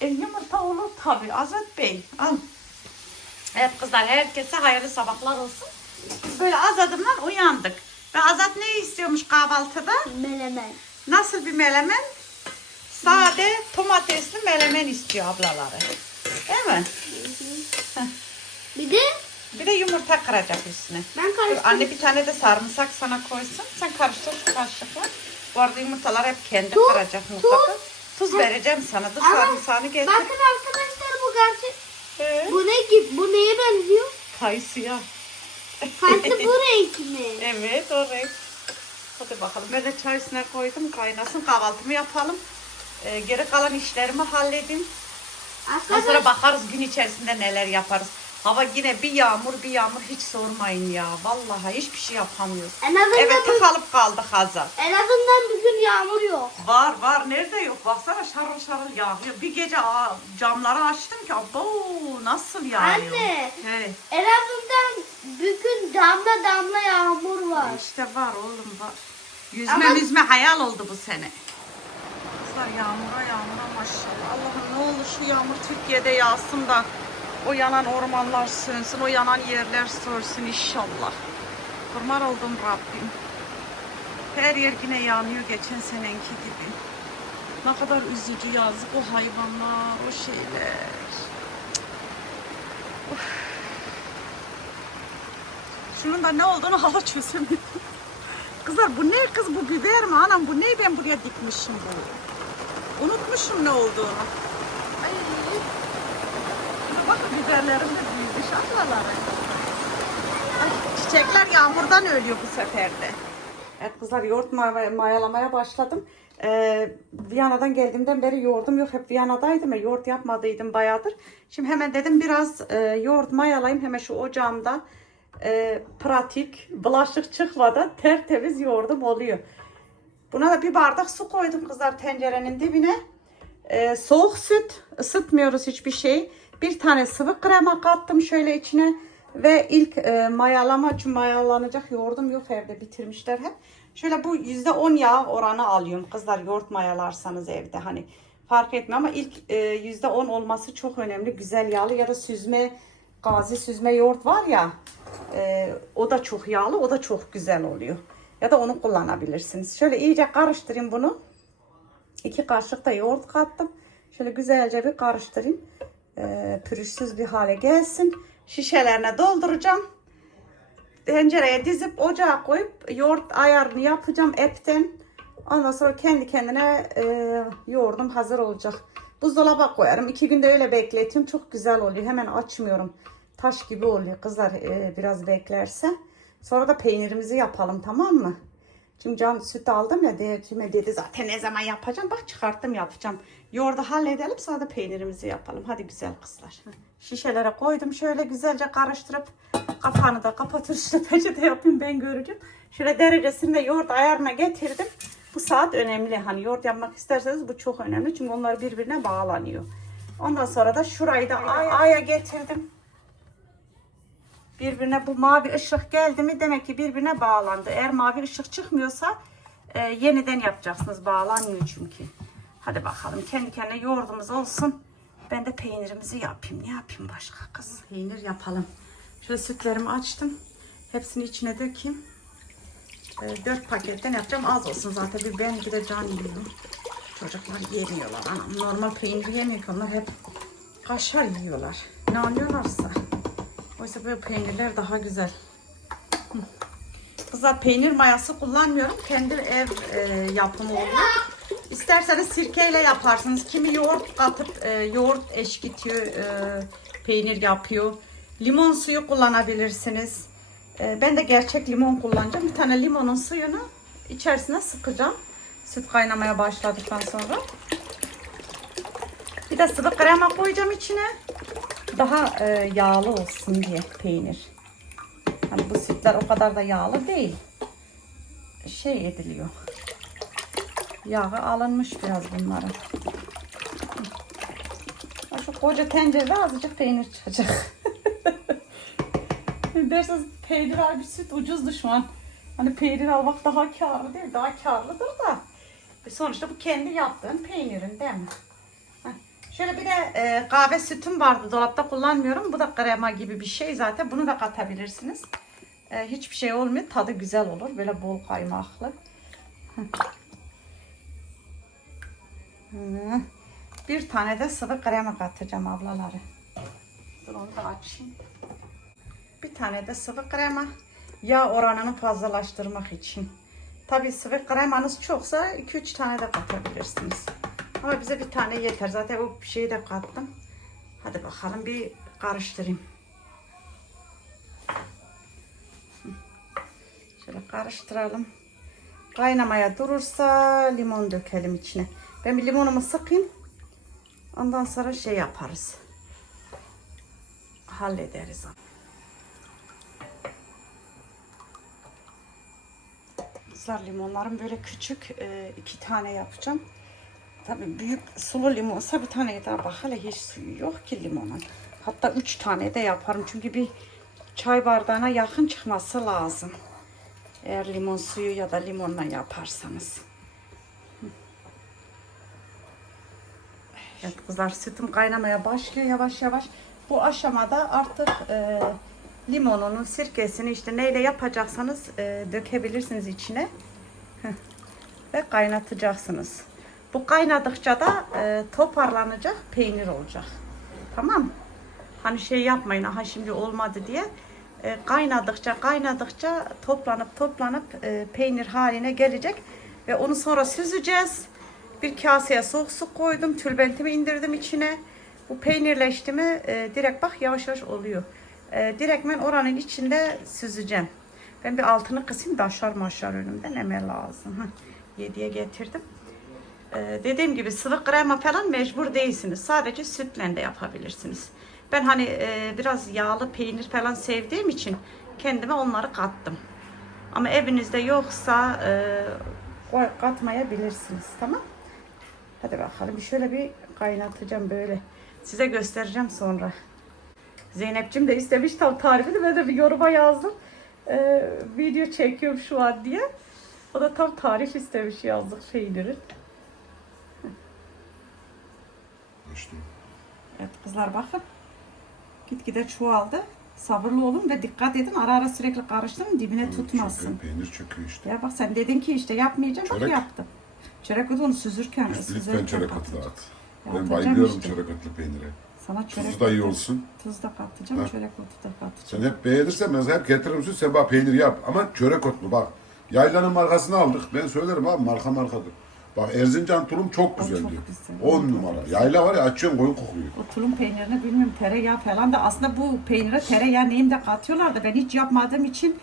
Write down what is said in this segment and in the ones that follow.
E, yumurta olur tabii Azat Bey. Al. Evet kızlar herkese hayırlı sabahlar olsun. Böyle Azat'ımla uyandık. Ve Azat ne istiyormuş kahvaltıda? Melemen. Nasıl bir melemen? Sade domatesli melemen istiyor ablaları. Değil mi? Bir de Bir de yumurta kıracak üstüne. ben Dur, karıştırdım. anne bir tane de sarımsak sana koysun. Sen karıştır şu kaşıkla. Bu arada yumurtalar hep kendi Tuz, kıracak mutlaka. Tuz vereceğim sana. Dur Ama sarımsağını getir. Bakın arkadaşlar bu gerçek. Ee, Bu ne gibi? Bu neye benziyor? Kayısıya. Sanki bu renk mi? Evet o renk. Hadi bakalım. Ben de çay üstüne koydum. Kaynasın. Kahvaltımı yapalım. Ee, geri kalan işlerimi halledeyim. Ondan sonra bakarız gün içerisinde neler yaparız. Hava yine bir yağmur bir yağmur hiç sormayın ya. Vallahi hiçbir şey yapamıyoruz. en azından, Evet bu- tıkalıp kaldık Hazar. en azından bugün yağmur yok. Var var nerede yok baksana şarıl şarıl yağıyor. Bir gece aa, camları açtım ki abo nasıl yağıyor. Anne. He, En azından bugün damla damla yağmur var. işte var oğlum var. Yüzme Ama- yüzme hayal oldu bu sene. Kızlar yağmura yağmura maşallah. Allah'ım ne olur şu yağmur Türkiye'de yağsın da o yanan ormanlar sönsün, o yanan yerler sönsün inşallah. Kurban oldum Rabbim. Her yer yine yanıyor geçen senenki gibi. Ne kadar üzücü yazık o hayvanlar, o şeyler. Of. Şunun da ne olduğunu hala çözemedim. Kızlar bu ne kız bu biber mi? Anam bu ne ben buraya dikmişim bu. Unutmuşum ne olduğunu. Biberlerim de büyümüş ablaları. Ay, çiçekler yağmurdan ölüyor bu sefer de. Evet kızlar yoğurt may- mayalamaya başladım. Ee, Viyana'dan geldiğimden beri yoğurdum yok. Hep Viyana'daydım ya yoğurt yapmadıydım bayağıdır. Şimdi hemen dedim biraz e, yoğurt mayalayayım. Hemen şu ocağımda e, pratik, bulaşık çıkmadan tertemiz yoğurdum oluyor. Buna da bir bardak su koydum kızlar tencerenin dibine. Ee, soğuk süt, ısıtmıyoruz hiçbir şey. Bir tane sıvı krema kattım şöyle içine. Ve ilk e, mayalama için mayalanacak yoğurdum yok evde bitirmişler hep. Şöyle bu %10 yağ oranı alıyorum kızlar yoğurt mayalarsanız evde hani fark etmiyor ama ilk e, %10 olması çok önemli. Güzel yağlı ya da süzme gazi süzme yoğurt var ya e, o da çok yağlı o da çok güzel oluyor. Ya da onu kullanabilirsiniz. Şöyle iyice karıştırayım bunu. İki kaşık da yoğurt kattım. Şöyle güzelce bir karıştırayım. Ee, pürüzsüz bir hale gelsin. Şişelerine dolduracağım. Tencereye dizip ocağa koyup yoğurt ayarını yapacağım epten. Ondan sonra kendi kendine e, yoğurdum hazır olacak. Buzdolaba koyarım. İki günde öyle bekletiyorum. Çok güzel oluyor. Hemen açmıyorum. Taş gibi oluyor kızlar e, biraz beklerse. Sonra da peynirimizi yapalım tamam mı? Şimdi can süt aldım ya de, kime dedi zaten ne zaman yapacağım. Bak çıkarttım yapacağım. Yoğurdu halledelim sonra da peynirimizi yapalım. Hadi güzel kızlar. Şişelere koydum şöyle güzelce karıştırıp kapağını da kapatır işte peçete yapayım ben göreceğim. Şöyle derecesini de yoğurt ayarına getirdim. Bu saat önemli. Hani yoğurt yapmak isterseniz bu çok önemli. Çünkü onlar birbirine bağlanıyor. Ondan sonra da şurayı da aya, aya getirdim. Birbirine bu mavi ışık geldi mi demek ki birbirine bağlandı. Eğer mavi ışık çıkmıyorsa e, yeniden yapacaksınız. Bağlanmıyor çünkü. Hadi bakalım kendi kendine yoğurdumuz olsun. Ben de peynirimizi yapayım. Ne yapayım başka kız? Peynir yapalım. Şöyle sütlerimi açtım. Hepsini içine dökeyim. E, 4 paketten yapacağım. Az olsun zaten. Bir ben bir de can yiyorum. Çocuklar yemiyorlar. Anam normal peynir yemiyor onlar hep kaşar yiyorlar. Ne anlıyorlarsa. Oysa böyle peynirler daha güzel. Kızlar peynir mayası kullanmıyorum. Kendi ev e, yapımı oluyor. İsterseniz sirkeyle yaparsınız. Kimi yoğurt katıp e, yoğurt eşkitiyor, e, peynir yapıyor. Limon suyu kullanabilirsiniz. E, ben de gerçek limon kullanacağım. Bir tane limonun suyunu içerisine sıkacağım. Süt kaynamaya başladıktan sonra. Bir de sıvı krema koyacağım içine. Daha e, yağlı olsun diye peynir. Hani bu sütler o kadar da yağlı değil. Şey ediliyor. Yağı alınmış biraz bunların. Ha, Şu koca tencerede azıcık peynir çıkacak. Derseniz peynir abi süt ucuz düşman. Hani peynir almak daha karlı değil, daha karlıdır da. E, Sonuçta bu kendi yaptığın peynirin değil mi? Şöyle bir de e, kahve sütüm vardı. Dolapta kullanmıyorum. Bu da krema gibi bir şey zaten. Bunu da katabilirsiniz. E, hiçbir şey olmuyor. Tadı güzel olur. Böyle bol kaymaklı. Bir tane de sıvı krema katacağım ablaları. Dur onu da açayım. Bir tane de sıvı krema. Yağ oranını fazlalaştırmak için. Tabii sıvı kremanız çoksa 2-3 tane de katabilirsiniz. Ama bize bir tane yeter. Zaten o şeyi de kattım. Hadi bakalım bir karıştırayım. Şöyle karıştıralım. Kaynamaya durursa limon dökelim içine. Ben bir limonumu sıkayım. Ondan sonra şey yaparız. Hallederiz. Kızlar limonlarım böyle küçük. e, iki tane yapacağım. Tabii büyük sulu limonsa bir tane yeter. Bak hele hiç suyu yok ki limonun. Hatta üç tane de yaparım. Çünkü bir çay bardağına yakın çıkması lazım. Eğer limon suyu ya da limonla yaparsanız. Evet kızlar sütüm kaynamaya başlıyor yavaş yavaş. Bu aşamada artık e, limonunu, sirkesini işte neyle yapacaksanız e, dökebilirsiniz içine. Heh. Ve kaynatacaksınız. Bu kaynadıkça da e, toparlanacak peynir olacak. Tamam? Hani şey yapmayın aha şimdi olmadı diye. E, kaynadıkça kaynadıkça toplanıp toplanıp e, peynir haline gelecek. Ve onu sonra süzeceğiz. Bir kaseye soğuk su koydum. Tülbentimi indirdim içine. Bu peynirleşti mi e, direkt bak yavaş yavaş oluyor. E, direkt ben oranın içinde süzeceğim. Ben bir altını kısayım da aşar maşar önümden neme lazım. Heh, yediye getirdim. Ee, dediğim gibi sıvı krema falan mecbur değilsiniz. Sadece sütle de yapabilirsiniz. Ben hani e, biraz yağlı peynir falan sevdiğim için kendime onları kattım. Ama evinizde yoksa e, katmayabilirsiniz. Tamam. Hadi bakalım. Şöyle bir kaynatacağım böyle. Size göstereceğim sonra. Zeynep'cim de istemiş tam tarifini. Ben de bir yoruma yazdım. Ee, video çekiyorum şu an diye. O da tam tarif istemiş yazdık peynirin. İşte Evet kızlar bakın. Gitgide çoğaldı. Sabırlı olun ve dikkat edin. Ara ara sürekli karıştırın dibine tutmasın. çöken peynir çöküyor işte. Ya bak sen dedin ki işte yapmayacağım. Bak Çörek. yaptım. Çörek otu onu süzürken. Lütfen süzerken çörek da at. Ya Ben bayılıyorum işte. çörek otlu peynire. Sana çörek Tuzu da iyi olsun. Tuz da katacağım. Ha. Çörek otu da Sen katacağım. hep beğenirsen ben hep getiririm size sen bana peynir yap. Ama çörek otlu bak. Yaylanın markasını aldık. Ben söylerim abi marka markadır. Bak Erzincan tulum çok güzel çok diyor. güzel. 10 numara. Yayla var ya açıyorsun koyun kokuyor. O tulum peynirini bilmiyorum tereyağı falan da aslında bu peynire tereyağı neyim de katıyorlar da ben hiç yapmadığım için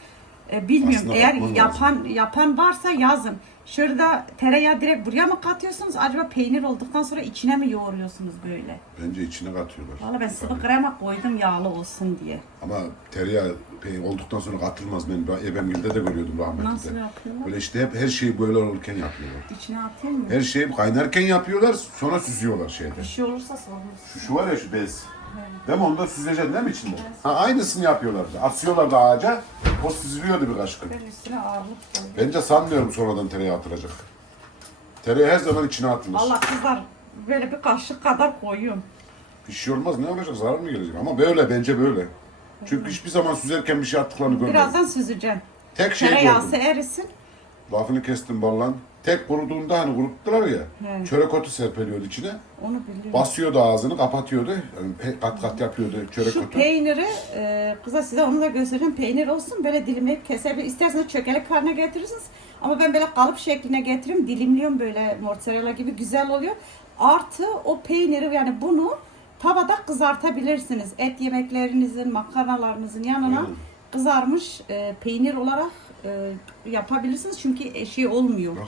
e, bilmiyorum. Aslında Eğer katman yapan yapan varsa yazın. Şurada tereyağı direkt buraya mı katıyorsunuz? Acaba peynir olduktan sonra içine mi yoğuruyorsunuz böyle? Bence içine katıyorlar. Valla ben sıvı krema koydum yağlı olsun diye. Ama tereyağı peynir olduktan sonra katılmaz. Ben ben Ebemgil'de de görüyordum rahmetli Nasıl yapıyorlar? Böyle işte hep her şeyi böyle olurken yapıyorlar. İçine atayım mı? Her şeyi kaynarken yapıyorlar sonra süzüyorlar şeyde. Bir şey olursa sorun. Şu, şu var ya şu bez. Değil mi? Onu da süzeceksin değil mi içinde? Ha, aynısını yapıyorlar. Asıyorlar da ağaca. O süzülüyordu birkaç gün. Ben üstüne ağırlık koydum. Bence sanmıyorum sonradan tereyağı atılacak. Tereyağı her zaman içine atılır. Valla kızlar böyle bir kaşık kadar koyuyorum. Bir şey olmaz. Ne olacak? Zarar mı gelecek? Ama böyle bence böyle. Çünkü hiçbir zaman süzerken bir şey attıklarını görmedim. Birazdan süzeceğim. Tek şey Tereyağısı gördüm. erisin. Lafını kestim ballan. Tek kuruduğunda hani kuruttular ya. He. Çörek otu serpiliyordu içine. Onu biliyorum. Basıyordu ağzını kapatıyordu. Yani pe- kat kat yapıyordu çörek Şu otu. peyniri e, kıza size onu da göstereceğim. Peynir olsun böyle dilimleyip kesebilir. İsterseniz çökelek haline getirirsiniz. Ama ben böyle kalıp şekline getiriyorum. Dilimliyorum böyle mozzarella gibi güzel oluyor. Artı o peyniri yani bunu tavada kızartabilirsiniz. Et yemeklerinizin, makarnalarınızın yanına Aynen. kızarmış e, peynir olarak e, yapabilirsiniz. Çünkü şey olmuyor. Bak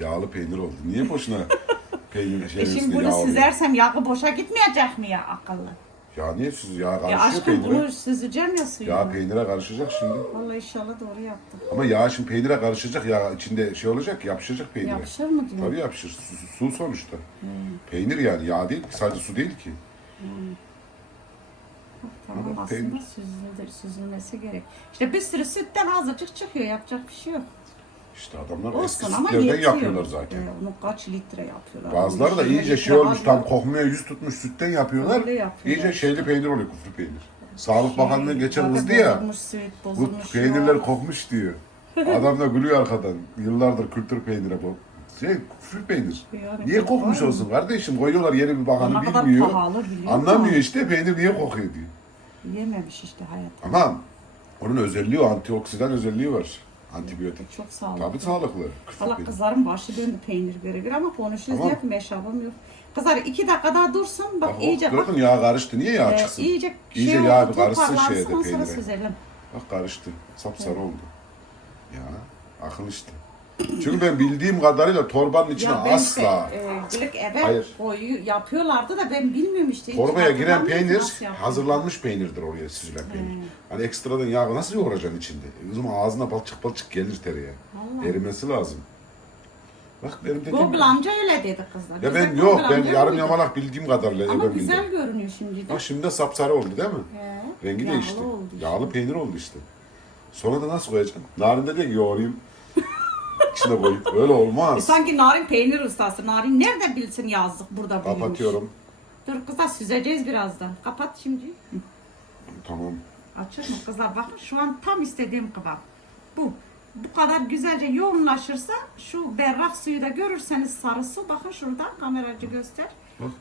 yağlı peynir oldu. Niye boşuna peynir şey E şimdi bunu yağ oluyor? süzersem yağı boşa gitmeyecek mi ya akıllı? Ya niye süz Ya karışıyor aşkım peynire? bunu süzeceğim ya suyunu. Yağ peynire karışacak şimdi. Vallahi inşallah doğru yaptım. Ama yağ şimdi peynire karışacak. Yağ içinde şey olacak yapışacak peynire. Yapışır mı diyor? Tabii yapışır. Su, su sonuçta. Peynir yani yağ değil ki. Sadece su değil ki. Tamam Ama aslında peynir- süzülür, süzülmesi gerek. İşte bir sürü sütten azıcık çıkıyor. Yapacak bir şey yok. İşte adamlar eski Olsun ama sütlerden yetiyor. yapıyorlar zaten. Ee, onu kaç litre yapıyorlar. Bazıları da iyice şey olmuş tam kokmaya yüz tutmuş sütten yapıyorlar. Öyle yapıyorlar. İyice şeyli peynir oluyor kuflu peynir. Sağlık Bakanlığı geçen Zaten kızdı ya. Bozulmuş süt, Bu bozulmuş peynirler kokmuş diyor. Adam da gülüyor arkadan. Yıllardır kültür peyniri bu. Şey, küfür peynir. Yani niye kokmuş var mı? olsun kardeşim? Koyuyorlar yeni bir bakanı Ne kadar bilmiyor. pahalı biliyor Anlamıyor musun? işte peynir niye kokuyor diyor. Yememiş işte hayat. Ama onun özelliği o antioksidan özelliği var. Antibiyotik. Çok sağlıklı. Tabii sağlıklı. Peynir. kızların başı döndü peynir göre ama konuşuyoruz Tamam. diye meşabım yok. Kızlar iki dakika daha dursun bak Bak, iyice bak. gördün yağ karıştı. Niye yağ e, çıksın? iyice İyice şey yağ bir karışsın şeye de peynire. süzelim. Bak karıştı. Sapsarı oldu. Ya akıl işte. Çünkü ben bildiğim kadarıyla torbanın içine Ya ben asla işte, e, gülük eve Hayır. koyu yapıyorlardı da ben bilmiyorum işte. hiç torbaya giren hatırlamıyorum peynir nasıl hazırlanmış peynirdir oraya süzülen peynir. Hani ekstradan yağı nasıl yoğuracaksın içinde? E, O zaman ağzına balçık balçık gelir tereyağı. Vallahi. Erimesi lazım. Bak benim dediğim Google amca öyle dedi kızlar. Ya Bize ben yok ben amca yarım öyle dedi. yamalak bildiğim kadarıyla Ama güzel bildim. görünüyor şimdi de. Bak şimdi de sapsarı oldu değil mi? He, Rengi yağlı değişti. oldu işte. Yağlı peynir oldu işte. Sonra da nasıl koyacaksın? Narin de diyor ki yoğurayım. İçine koyup. Öyle E, olmaz. sanki Narin peynir ustası. Narin nerede bilsin yazdık burada büyümüş. Kapatıyorum. Dur kızlar süzeceğiz birazdan. Kapat şimdi. Hı. Tamam. Açık mı kızlar? Bakın şu an tam istediğim kıvam. Bu. Bu kadar güzelce yoğunlaşırsa şu berrak suyu da görürseniz sarısı bakın şurada kameracı göster.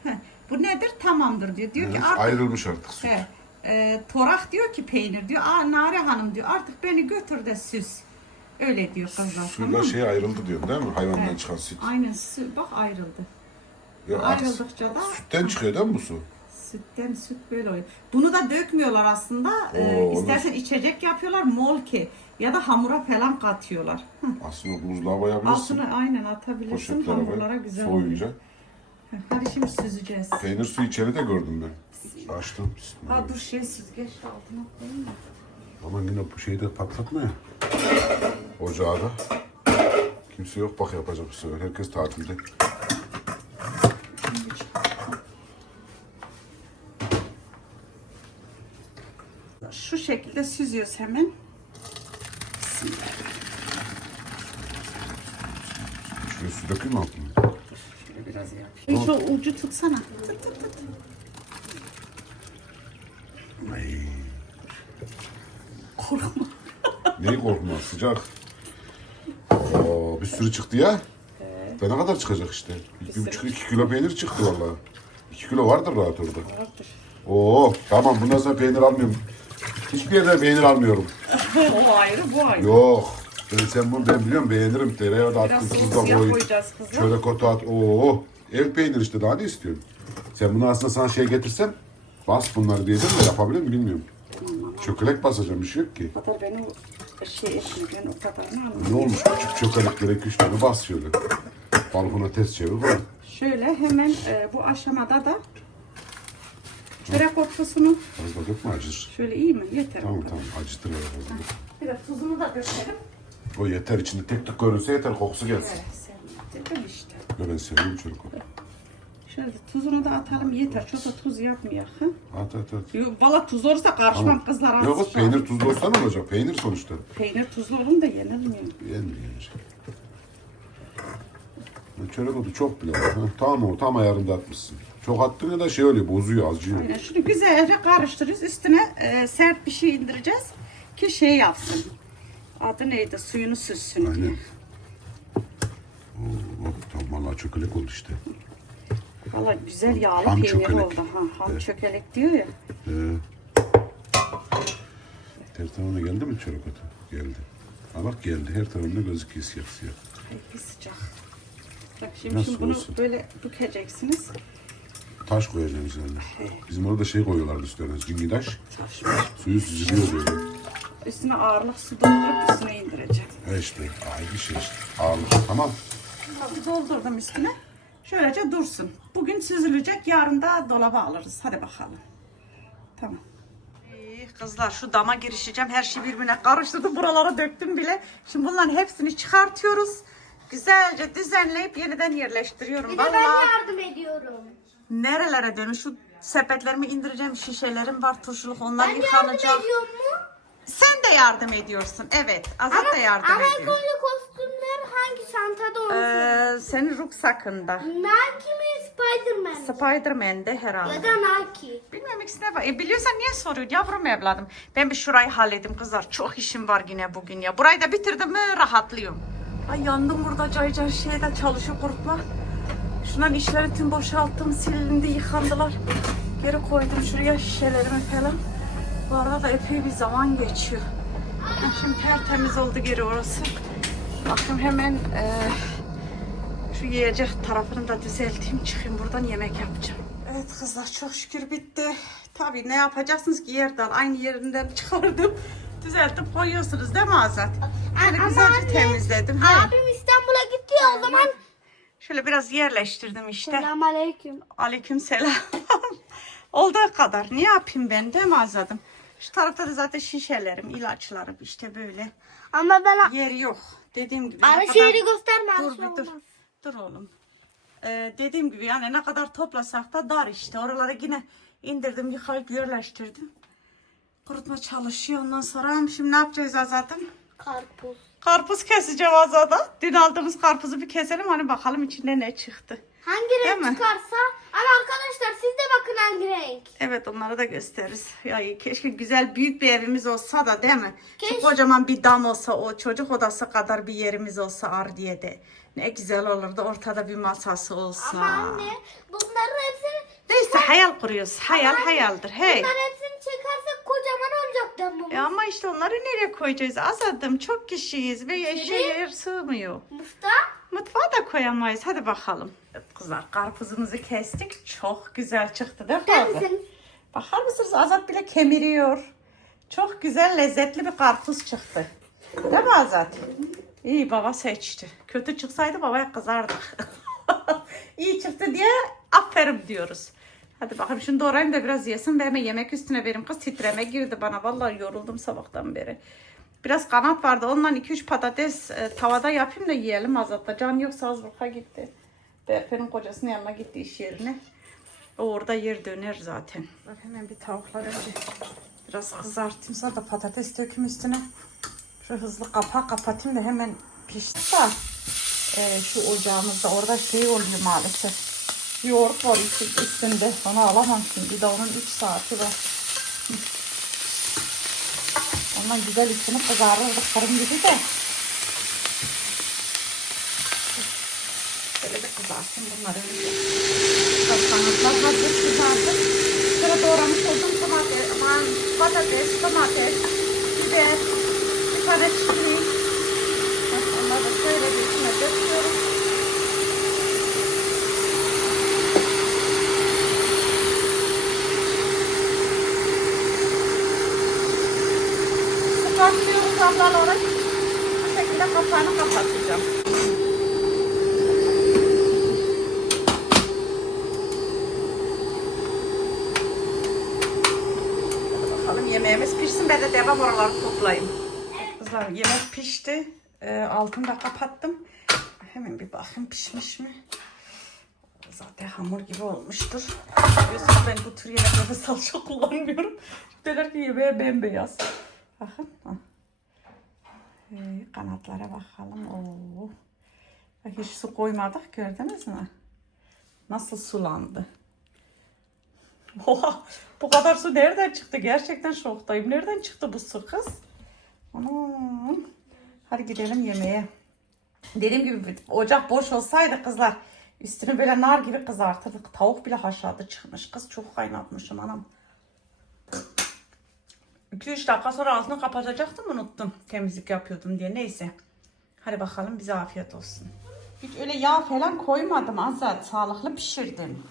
Heh, Bu nedir? Tamamdır diyor. Diyor ki Evet, artık ayrılmış artık süt. He, e, Torak diyor ki peynir diyor. Aa Nare Hanım diyor artık beni götür de süs. Öyle diyor kızlar Suyla tamam mı? şey ayrıldı diyorsun değil mi? Hayvandan He. çıkan süt. Aynen süt bak ayrıldı. Ya, aks- Ayrıldıkça da Sütten çıkıyor değil mi bu su? sütten süt böyle oluyor. Bunu da dökmüyorlar aslında. Ee, Oo, olur. istersen içecek yapıyorlar molke ya da hamura falan katıyorlar. Aslında buzluğa koyabilirsin. Altına aynen atabilirsin Poşetlere hamurlara koy. güzel Soğuyunca. oluyor. Hı, Hadi şimdi süzeceğiz. Peynir suyu içeri de gördüm ben. Açtım. Bismillah. Ha dur şey süzgeç altına koyayım da. Ama yine bu şeyi de patlatma ya. Ocağı da. Kimse yok bak yapacak bir şey. yok. Herkes tatilde. Şu şekilde süzüyoruz hemen. Şuraya su dökeyim mi altına? Şöyle biraz yapayım. Şu ucu tutsana. Tut tut tut. Ay. Korkma. Neyi korkma sıcak. Oo, bir sürü çıktı ya. Ve ne kadar çıkacak işte? Bir, bir buçuk iki kilo peynir çıktı vallahi. İki kilo vardır rahat orada. Vardır. Oo tamam bundan sonra peynir almıyorum. Hiçbir yerden peynir almıyorum. o ayrı bu ayrı. Yok. Ben sen bunu ben biliyorum beğenirim. Tereyağı da attım, Biraz tuz da koy. koyacağız kızım. Çörek otu at. Oo. Ev peynir işte daha ne istiyorsun? Sen bunu aslında sana şey getirsem bas bunları diyeceğim de yapabilir miyim bilmiyorum. Çökelek basacağım bir şey yok ki. O kadar beni o şey etmiyor. Ben o kadarını anlamadım. Ne olmuş küçük çökeleklere iki üç tane bas şöyle. Balkona ters çevir koy. Şöyle hemen e, bu aşamada da çörek otlusunu Az da dökme acır. şöyle iyi mi? Yeter. Tamam tamam acıtır öyle. Bir de tuzunu da dökelim. O yeter içinde tek tek görünse yeter kokusu gelsin. Evet sen dedim işte. Ben seviyorum çörek otu. Şöyle tuzunu da atalım yeter. Çok da tuz yapmıyor. Ha? At at at. Yok, Valla tuz olursa karışmam kızlar. az Yok kız şu an. peynir tuzlu olsa ne olacak? Peynir sonuçta. Peynir tuzlu olun da yenilmiyor. Yenir yenir. Ya Çörek otu çok bile var. Ha, Tamam o tam ayarında atmışsın. Çok attın ya da şey oluyor bozuyor azıcıyor. Aynen şunu güzelce karıştırıyoruz. Üstüne e, sert bir şey indireceğiz ki şey yapsın. Adı neydi? Suyunu süzsün diye. Aynen. Oo, tamam vallahi çökelek oldu işte. Valla güzel yağlı Ham peynir çökelek. oldu. Ha, ham Evet. çökelek diyor ya. Ee, her tarafına geldi mi çörek otu? Geldi. Ha bak geldi. Her tarafında gözüküyor siyah siyah. Ay bir sıcak. Bak şimdi, Nasıl şimdi bunu olsun? böyle dökeceksiniz. Taş koyacağım üzerine. Bizim orada şey koyuyorlardı üstlerine. Zingi taş. Suyu süzülüyor böyle. Üstüne ağırlık su doldurup üstüne indireceğim. Ha işte. Aynı şey işte. Ağırlık. Tamam. Doldurdum üstüne. Şöylece dursun. Bugün süzülecek, yarın da dolaba alırız. Hadi bakalım. Tamam. Kızlar şu dama girişeceğim. Her şeyi birbirine karıştırdım. Buralara döktüm bile. Şimdi bunların hepsini çıkartıyoruz. Güzelce düzenleyip yeniden yerleştiriyorum. Bir de ben Vallahi yardım ediyorum. nerelere dönüş? Şu sepetlerimi indireceğim. Şişelerim var turşuluk. Onlar Ben yardım yıkanacak. ediyorum mu? Sen de yardım ediyorsun. Evet. Azat da yardım ama ediyor. kostümleri hangi çantada onu? Ee, senin ruhsakında. Nike mi Spiderman? mi? Spider-Man'de herhalde. Ya da Nike. Bilmiyorum ikisine bak. E, biliyorsan niye soruyorsun yavrum evladım? Ben bir şurayı halledim kızlar. Çok işim var yine bugün ya. Burayı da bitirdim mi rahatlıyorum. Ay yandım burada cay cay şeyde çalışıyor kurtlar. Şundan işleri tüm boşalttım, silindi, yıkandılar. Geri koydum şuraya şişelerimi falan. Bu arada da epey bir zaman geçiyor. Ha, Şimdi tertemiz oldu geri orası. Bakın hemen e, şu yiyecek tarafını da düzelteyim. Çıkayım buradan yemek yapacağım. Evet kızlar çok şükür bitti. Tabii ne yapacaksınız ki yerden aynı yerinden çıkardım. Düzeltip koyuyorsunuz değil mi Azat? Şöyle Ama güzelce anne, temizledim. He. Abim İstanbul'a gitti ya o zaman. Şöyle biraz yerleştirdim işte. Selamünaleyküm. Aleyküm selam. Olduğu kadar. Ne yapayım ben değil mi Azat'ım? Şu tarafta da zaten şişelerim, ilaçlarım işte böyle. Ama ben Yeri yok. Dediğim gibi. Ara şehri gösterme. Dur bir dur. Dur oğlum. Ee, dediğim gibi yani ne kadar toplasak da dar işte. Oralara yine indirdim, yıkayıp yerleştirdim. Kurutma çalışıyor ondan sonra. Şimdi ne yapacağız Azat'ım? Karpuz. Karpuz keseceğim Azat'a. Dün aldığımız karpuzu bir keselim hani bakalım içinde ne çıktı. Hangi Değil renk mi? çıkarsa. Ama arkadaşlar siz de bakın hangi renk. Evet onları da gösteririz. Ya keşke güzel büyük bir evimiz olsa da değil mi? Şu Keşke. kocaman bir dam olsa o çocuk odası kadar bir yerimiz olsa Ardiye'de. Ne güzel olurdu ortada bir masası olsa. Ama anne bunların hepsini Neyse hayal kuruyoruz. Hayal Ama hayaldir. Hey. bunların hepsini çekersek kocaman olacak damımız. E ama işte onları nereye koyacağız? Azadım çok kişiyiz ve eşeğe yer sığmıyor. Musta. Mutfağa da koyamayız. Hadi bakalım. Evet kızlar karpuzumuzu kestik. Çok güzel çıktı değil mi? Misin? Bakar mısınız Azat bile kemiriyor. Çok güzel lezzetli bir karpuz çıktı. Değil mi Azat? İyi baba seçti. Kötü çıksaydı babaya kızardık. İyi çıktı diye aferin diyoruz. Hadi bakalım şunu doğrayayım da biraz yesin hemen yemek üstüne verim. Kız titreme girdi bana. Vallahi yoruldum sabahtan beri. Biraz kanat vardı. Ondan 2-3 patates e, tavada yapayım da yiyelim Azat'la. Can yok Salzburg'a gitti. Berfer'in kocasının yanına gitti iş yerine. O orada yer döner zaten. Bak hemen bir tavuklar önce biraz kızartayım. Sonra da patates döküm üstüne. Şu hızlı kapağı kapatayım da hemen pişti de. e, şu ocağımızda orada şey oluyor maalesef. Yoğurt var üstü- üstünde. Onu alamam şimdi. Bir de onun 3 saati var. Ondan güzel üstünü kızarır bakarım gibi de. Böyle bir kızarsın bunları. Kanatlar hazır kızardı. Sonra doğramış olduğum domates, patates, domates, biber, bir tane çiğ. Bak onları da şöyle bir içine döküyorum. Su katlıyoruz ablalara. Bu şekilde kapağını kapatacağım. Hadi bakalım Ben de devam oraları toplayayım. Kızlar yemek pişti. Ee, altını da kapattım. Hemen bir bakayım pişmiş mi? Zaten hamur gibi olmuştur. Biliyorsunuz ben bu tür yemeklerde salça kullanmıyorum. Derler ki yemeğe bembeyaz. Bakın. Ee, kanatlara bakalım. Oo. Bak hiç su koymadık gördünüz mü? Nasıl sulandı? Oha, bu kadar su nereden çıktı? Gerçekten şoktayım. Nereden çıktı bu su kız? Anam. Hadi gidelim yemeğe. Dediğim gibi ocak boş olsaydı kızlar üstünü böyle nar gibi kızartırdık. Tavuk bile haşladı çıkmış. Kız çok kaynatmışım anam. 2-3 dakika sonra ağzını kapatacaktım unuttum. Temizlik yapıyordum diye. Neyse. Hadi bakalım bize afiyet olsun. Hiç öyle yağ falan koymadım Azat. Sağlıklı pişirdim.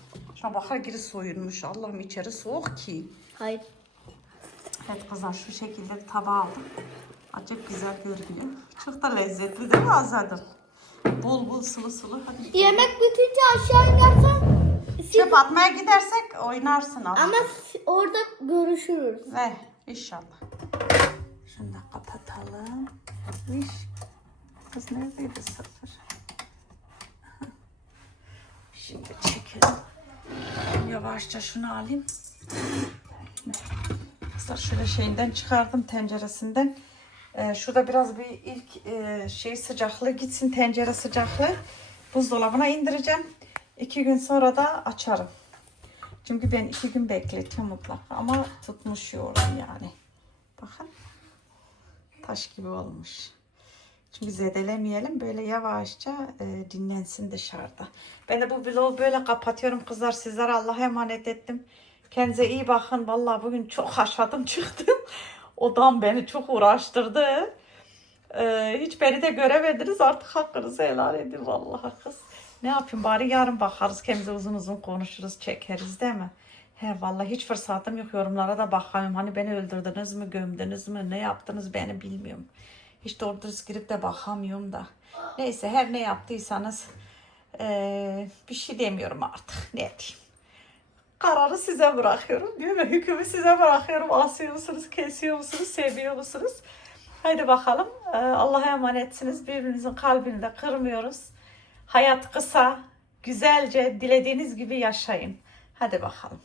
Şuna bakar geri soyulmuş. Allah'ım içeri soğuk ki. Hayır. Evet kızlar şu şekilde bir tabağa aldım. Acayip güzel görünüyor. Çok da lezzetli değil mi Azad'ım? Bol bol sulu sulu. Hadi. Yemek bitince aşağı inersen. Çöp atmaya gidersek oynarsın abi. Ama orada görüşürüz. Ve inşallah. Şunu da kapatalım. İş. Kız neredeydi sıfır? Şimdi çekelim. Yavaşça şunu alayım. Kızlar şöyle şeyinden çıkardım tenceresinden. Ee, şurada biraz bir ilk e, şey sıcaklığı gitsin tencere sıcaklığı. Buzdolabına indireceğim. İki gün sonra da açarım. Çünkü ben iki gün bekletiyorum mutlaka ama tutmuş yoğurdum yani. Bakın taş gibi olmuş. Çünkü zedelemeyelim böyle yavaşça e, dinlensin dışarıda. Ben de bu vlogu böyle kapatıyorum kızlar. Sizlere Allah'a emanet ettim. Kendinize iyi bakın. Vallahi bugün çok haşladım çıktım. Odam beni çok uğraştırdı. Ee, hiç beni de göremediniz. Artık hakkınızı helal edin vallahi kız. Ne yapayım bari yarın bakarız. Kendimize uzun uzun konuşuruz, çekeriz değil mi? He vallahi hiç fırsatım yok yorumlara da bakamıyorum. Hani beni öldürdünüz mü, gömdünüz mü, ne yaptınız beni bilmiyorum. Hiç doğru dürüst girip de bakamıyorum da. Neyse her ne yaptıysanız eee, bir şey demiyorum artık. Ne diyeyim. Kararı size bırakıyorum değil mi? Hükmü size bırakıyorum. Asıyor musunuz, kesiyor musunuz, seviyor musunuz? Haydi bakalım. Ee, Allah'a emanetsiniz. Birbirimizin kalbini de kırmıyoruz. Hayat kısa. Güzelce dilediğiniz gibi yaşayın. Hadi bakalım.